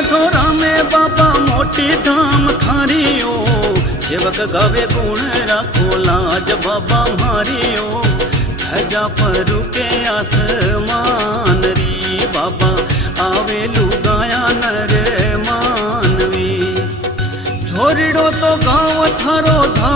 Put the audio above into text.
थोरा में बाबा मोटी धाम थारियो, सेवक गावे गुण राखो लाज बाबा मारियो। धजा पर के आसमान री बाबा आवे लुगाया नर मानवी। छोरिड़ो तो गाँव थारो था